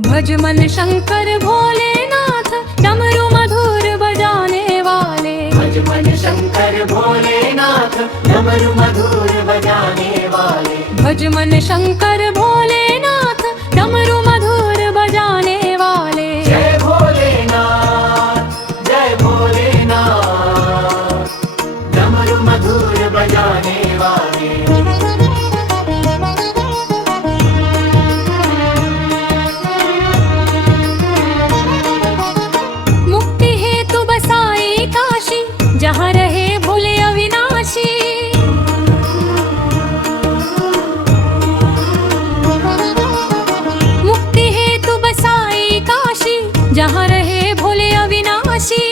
भज मन शंकर भोलेनाथ, डमरू मधुर बजाने वाले। भज मन शंकर भोलेनाथ, डमरू मधुर बजाने वाले। भज मन शंकर भोलेनाथ, डमरू मधुर बजाने वाले। जय भोलेनाथ, जय भोलेनाथ, डमरू मधुर बजाने वाले। मुक्ति हेतु बसाई काशी, जहाँ रहे भोले अविनाशी। मुक्ति हेतु बसाई काशी, जहाँ रहे भोले अविनाशी।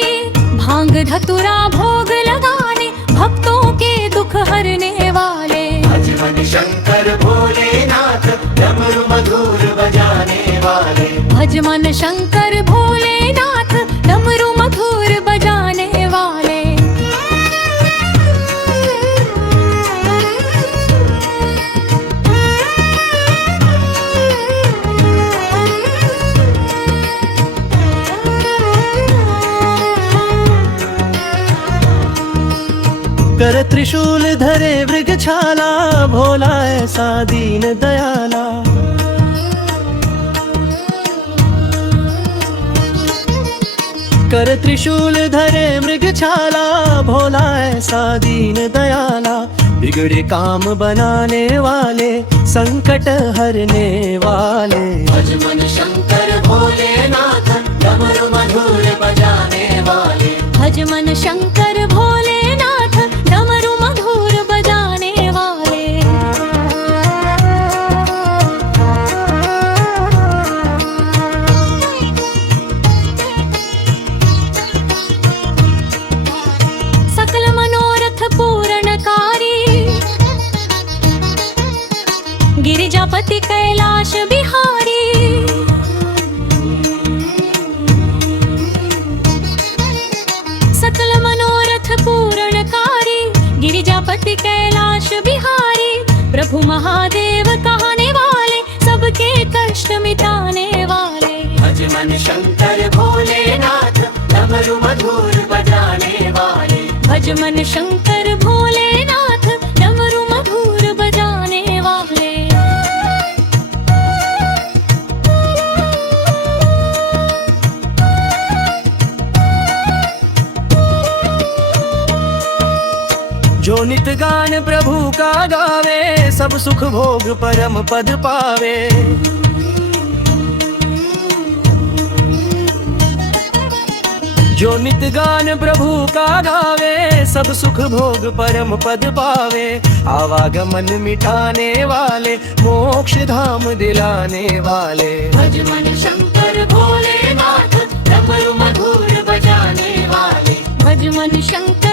भांग धतुरा भोग लगाने, भक्तों के दुख हरने वाले। भज मन शंकर भोलेनाथ, डमरू मधुर बजाने वाले। भज मन शंकर भोलेनाथ, डमरू मधुर बजाने वाले। कर त्रिशूल धरे मृगछाला, भोला ऐसा दीन दयाला। कर त्रिशूल धरे मृगछाला, भोला ऐसा दीन दयाला। बिगड़े काम बनाने वाले, संकट हरने वाले। भज मन शंकर भोलेनाथ, डमरू मधुर बजाने वाले। भज मन शंकर भोलेनाथ, डमरू मधुर बजाने वाले। सकल मनोरथ पूरणकारी, गिरिजापति कैलाश बिहारी। सकल मनोरथ पूरणकारी, गिरिजापति कैलाश बिहारी। प्रभु महादेव कहने वाले, सबके कष्ट मिटाने वाले। भज मन शंकर भोलेनाथ, डमरू मधुर बजाने वाले। भज मन शंकर भोलेनाथ, डमरू मधुर बजाने वाले। जो नित गान प्रभु का गावे, सब सुख भोग परम पद पावे। जो नित गान प्रभु का गावे, सब सुख भोग परम पद पावे। आवागमन मिटाने वाले, मोक्ष धाम दिलाने वाले। भज मन शंकर भोलेनाथ, डमरू मधुर बजाने वाले। भज मन शंकर